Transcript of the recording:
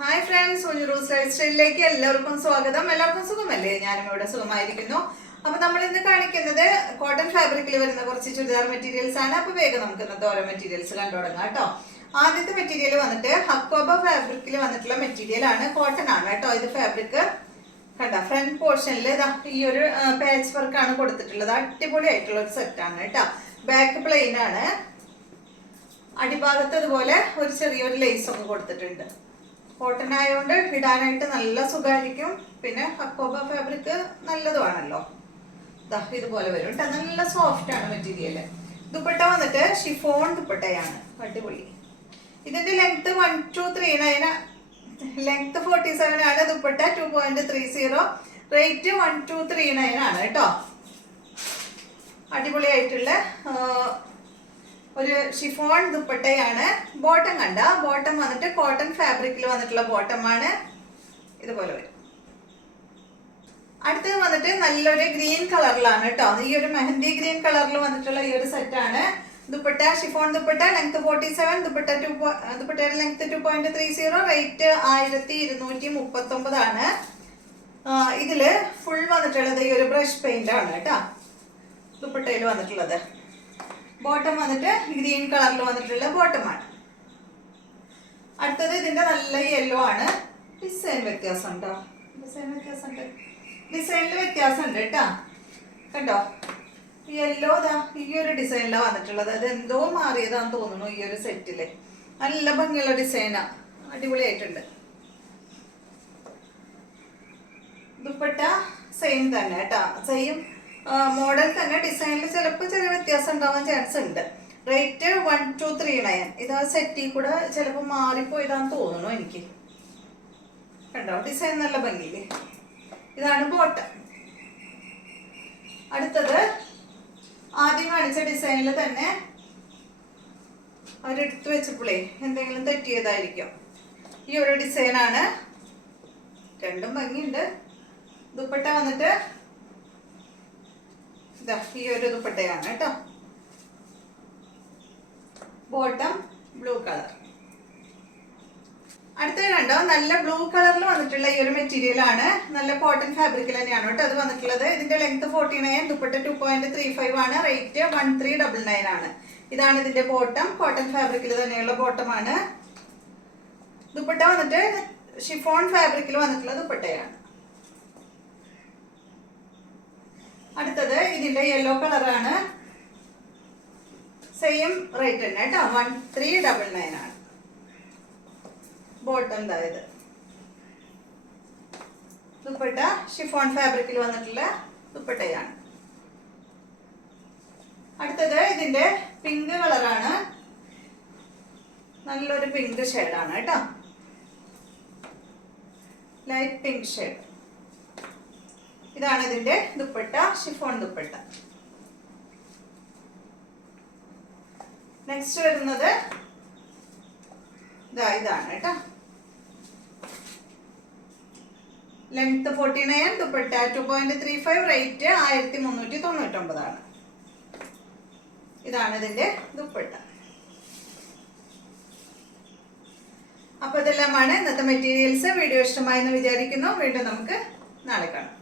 Hi friends, ഉഞ്ഞുറൂസ് life സ്റ്റൈലിലേക്ക് എല്ലാവർക്കും സ്വാഗതം. എല്ലാവർക്കും സുഖമല്ലേ? ഞാനും ഇവിടെ സുഖമായിരിക്കുന്നു. അപ്പൊ നമ്മൾ ഇന്ന് കാണിക്കുന്നത് കോട്ടൺ ഫാബ്രിക്കിൽ വരുന്ന കുറച്ച് ചുരിദാർ മെറ്റീരിയൽസ് ആണ്. അപ്പൊ വേഗം നമുക്ക് ഇന്നത്തെ ഓരോ മെറ്റീരിയൽസ് കണ്ടു തുടങ്ങാം കേട്ടോ. ആദ്യത്തെ മെറ്റീരിയൽ വന്നിട്ട് ഹക്കോബ ഫാബ്രിക്കിൽ വന്നിട്ടുള്ള മെറ്റീരിയൽ ആണ്. കോട്ടൺ ആണ് കേട്ടോ ഇത് ഫാബ്രിക്. കണ്ട ഫ്രണ്ട് പോർഷനിൽ ഈ ഒരു പാച്ച് വർക്ക് ആണ് കൊടുത്തിട്ടുള്ളത്. അടിപൊളി ആയിട്ടുള്ള ഒരു സെറ്റ് ആണ് കേട്ടോ. ബാക്ക് പ്ലെയിൻ ആണ്. അടിഭാഗത്ത് ഇതുപോലെ ഒരു ചെറിയൊരു ലേസ് ഒക്കെ കൊടുത്തിട്ടുണ്ട്. കോട്ടൺ ആയതുകൊണ്ട് ഇടാനായിട്ട് നല്ല സുഖമായിരിക്കും. പിന്നെ ഹക്കോബ ഫാബ്രിക് നല്ലതുമാണല്ലോ. ഇതുപോലെ വരും കേട്ടോ. നല്ല സോഫ്റ്റ് ആണ് മെറ്റീരിയൽ. ദുപ്പട്ട വന്നിട്ട് ഷിഫോൺ ദുപ്പട്ടയാണ്. അടിപൊളി. ഇതിന്റെ ലെങ്ത് 1239, ലെങ്ത് 47 ആണ്. ദുപ്പട്ട 2.30, റേറ്റ് 1239 ആണ് കേട്ടോ. അടിപൊളിയായിട്ടുള്ള ഒരു ഷിഫോൺ ദുപ്പട്ടയാണ്. ബോട്ടം കണ്ട, ബോട്ടം വന്നിട്ട് കോട്ടൺ ഫാബ്രിക്കിൽ വന്നിട്ടുള്ള ബോട്ടമാണ്. ഇതുപോലെ വരും. അടുത്തത് വന്നിട്ട് നല്ലൊരു ഗ്രീൻ കളറിലാണ് കേട്ടോ. ഈ ഒരു മെഹന്തി ഗ്രീൻ കളറിൽ വന്നിട്ടുള്ള ഈ ഒരു സെറ്റാണ്. ദുപ്പട്ട ഷിഫോൺ ദുപ്പട്ട, ലെങ്ത് 47, ദുപ്പട്ടയുടെ ലെങ്ത് 2.30, റേറ്റ് 1239 ആണ്. ഇതില് ഫുൾ വന്നിട്ടുള്ളത് ഈ ഒരു ബ്രഷ് പെയിന്റ് ആണ് കേട്ടോ. ദുപ്പട്ടയിൽ വന്നിട്ടുള്ളത്. ബോട്ടം വന്നിട്ട് ഗ്രീൻ കളറിൽ വന്നിട്ടുള്ള ബോട്ടമാണ്. അടുത്തത് ഇതിന്റെ നല്ല യെല്ലോ ആണ്. ഡിസൈൻ വ്യത്യാസമുണ്ടോ? ഡിസൈനിൽ വ്യത്യാസമുണ്ട് കേട്ടോ. കണ്ടോ, യെല്ലോ ഈ ഒരു ഡിസൈനിലാണ് വന്നിട്ടുള്ളത്. അത് എന്തോ മാറിയതാന്ന് തോന്നുന്നു. ഈ ഒരു സെറ്റില് നല്ല ഭംഗിയുള്ള ഡിസൈനാ. അടിപൊളിയായിട്ടുണ്ട്. ദുപ്പട്ട സെയിം തന്നെ കേട്ടോ. സെയിം മോഡൽ തന്നെ. ഡിസൈനിൽ ചിലപ്പോൾ ചെറിയ വ്യത്യാസം ഉണ്ടാവാൻ ചാൻസ് ഉണ്ട്. റേറ്റ് 1239. ഇത് ആ സെറ്റിൽ കൂടെ ചിലപ്പോൾ മാറിപ്പോയതാന്ന് തോന്നുന്നു എനിക്ക്. കണ്ടോ, ഡിസൈൻ നല്ല ഭംഗിയില്ലേ. ഇതാണ് ബോട്ടം. അടുത്തത് ആദ്യം കാണിച്ച ഡിസൈനിൽ തന്നെ അവരെടുത്ത് വെച്ചപ്പോഴേ എന്തെങ്കിലും തെറ്റിയതായിരിക്കും. ഈ ഒരു ഡിസൈനാണ്. രണ്ടും ഭംഗിയുണ്ട്. ദുപ്പട്ട വന്നിട്ട് ഈ ഒരു ദുപ്പട്ടയാണ് കേട്ടോ. Bottom blue colour. അടുത്തത് കണ്ടോ, നല്ല ബ്ലൂ കളറിൽ വന്നിട്ടുള്ള ഈ ഒരു മെറ്റീരിയൽ ആണ്. നല്ല കോട്ടൺ ഫാബ്രിക്കിൽ തന്നെയാണ് കേട്ടോ അത് വന്നിട്ടുള്ളത്. ഇതിന്റെ ലെങ്ത് 49, ദുപ്പട്ട 2.35 ആണ്. റേറ്റ് 1399 ആണ്. ഇതാണ് ഇതിന്റെ ബോട്ടം. കോട്ടൺ ഫാബ്രിക്കിൽ തന്നെയുള്ള ബോട്ടമാണ്. ദുപ്പട്ട വന്നിട്ട് ഷിഫോൺ ഫാബ്രിക്കിൽ വന്നിട്ടുള്ള ദുപ്പട്ടയാണ്. അടുത്തത് ഇതിന്റെ യെല്ലോ കളറാണ്. സെയിം റേറ്റ് തന്നെ കേട്ടോ. 1399 ആണ്. ബോട്ടം എന്തായത്. ദുപ്പട്ട ഷിഫോൺ ഫാബ്രിക്കിൽ വന്നിട്ടുള്ള ദുപ്പട്ടയാണ്. അടുത്തത് ഇതിന്റെ പിങ്ക് കളറാണ്. നല്ലൊരു പിങ്ക് ഷെയ്ഡാണ് കേട്ടോ. Light pink shade. ഇതാണ് ഇതിന്റെ ദുപ്പട്ട, ഷിഫോൺ ദുപ്പട്ട. നെക്സ്റ്റ് വരുന്നത് ഇതാണ് കേട്ടോ. ലെങ്ത് 49, ദുപ്പട്ട 2.35, റേറ്റ് 1399 ആണ്. ഇതാണ് ഇതിന്റെ ദുപ്പട്ട. അപ്പൊ ഇതെല്ലാമാണ് ഇന്നത്തെ മെറ്റീരിയൽസ്. വീഡിയോ ഇഷ്ടമായി എന്ന് വിചാരിക്കുന്നു. വീണ്ടും നമുക്ക് നാളെ കാണാം.